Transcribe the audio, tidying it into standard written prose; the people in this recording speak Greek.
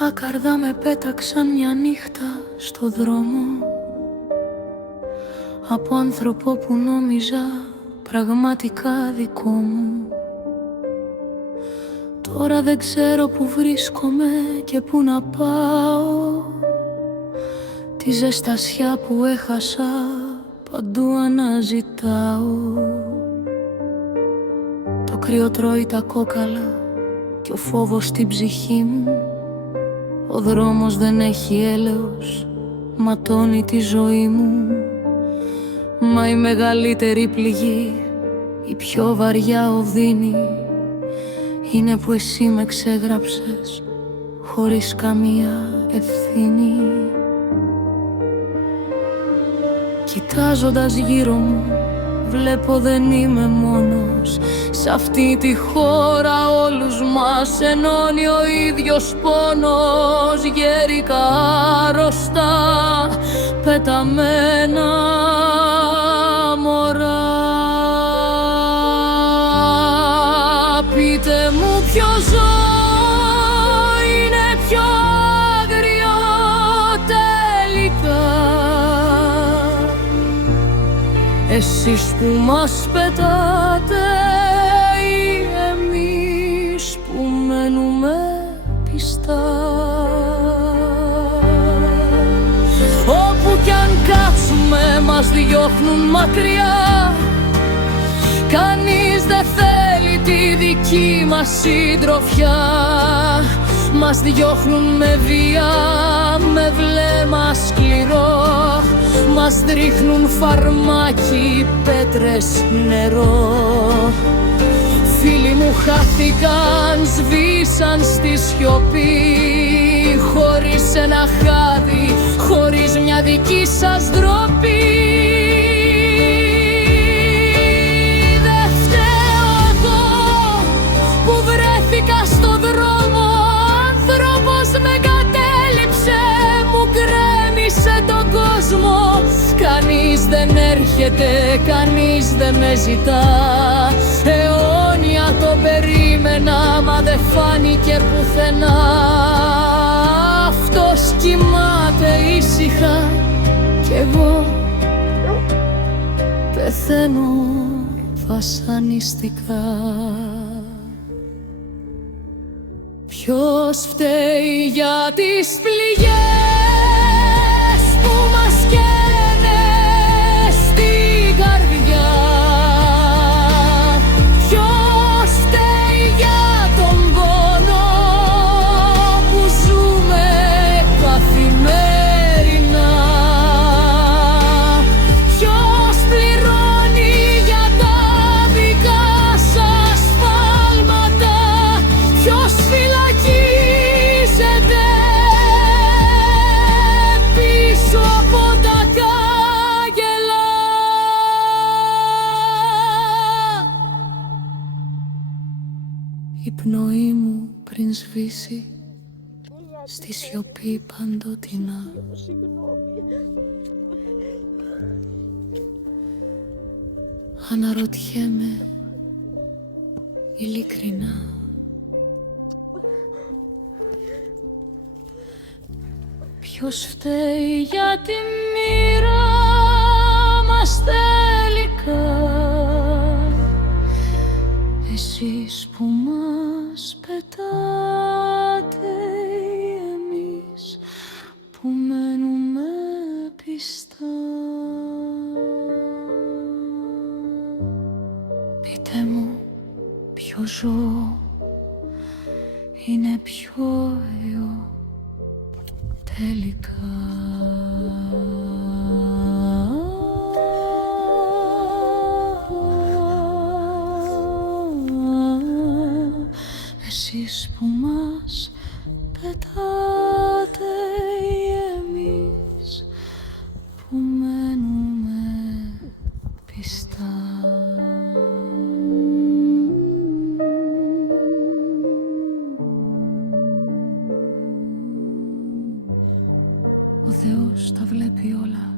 Άκαρδα με πέταξαν μια νύχτα στο δρόμο, από άνθρωπο που νόμιζα πραγματικά δικό μου. Τώρα δεν ξέρω που βρίσκομαι και που να πάω. Τη ζεστασιά που έχασα παντού αναζητάω. Το κρύο τρώει τα κόκαλα και ο φόβος στην ψυχή μου. Ο δρόμος δεν έχει έλεος, ματώνει τη ζωή μου. Μα η μεγαλύτερη πληγή, η πιο βαριά οδύνη, είναι που εσύ με ξέγραψες χωρίς καμία ευθύνη. Κοιτάζοντας γύρω μου βλέπω δεν είμαι μόνος. Σ' αυτή τη χώρα όλους μας ενώνει ο ίδιος πόνος. Γέρικα άρρωστα, πεταμένα μωρά. Πείτε μου ποιο ζω είναι πιο άγριο τελικά, εσείς που μας πετάτε ή εμείς που μένουμε πιστά. Όπου κι αν κάτσουμε μας διώχνουν μακριά. Κανείς δεν θέλει τη δική μας συντροφιά. Μας διώχνουν με βία, με βλέμμα σκληρό. Μας ρίχνουν φαρμάκι, πέτρες, νερό. Φίλοι μου χάθηκαν, σβήσαν στη σιωπή. Χωρίς ένα χάδι, χωρίς μια δική σας ντροπή. Δεν φταίω εγώ που βρέθηκα στο δρόμο. Άνθρωπος με κατέληψε, μου γκρέμισε τον κόσμο. Κανείς δεν έρχεται, κανείς δεν με ζητά. Αιώνια το περίμενα, μα δεν φάνηκε πουθενά. Αυτός κοιμάται ήσυχα κι εγώ πεθαίνω βασανιστικά. Ποιος φταίει για τις πληγές που μας καίνε στην καρδιά? Ποιος φταίει για τον πόνο που ζούμε καθημερινά? Ποιος πληρώνει για τα δικά σας σφάλματα? Ποιος φυλακίζεται πίσω από τα κάγκελα? Η πνοή μου πριν σβήσει στη σιωπή παντοτινά. Αναρωτιέμαι ειλικρινά, ποιος φταίει για τη μοίρα μας τελικά? Εσείς που μας πετάτε ή εμείς που μένουμε πιστά. Πείτε μου ποιο ζώο είναι πιο ωραίο τελικά. Εσείς που μας πετάτε ή εμείς που μένουμε πιστά. Ο Θεός τα βλέπει όλα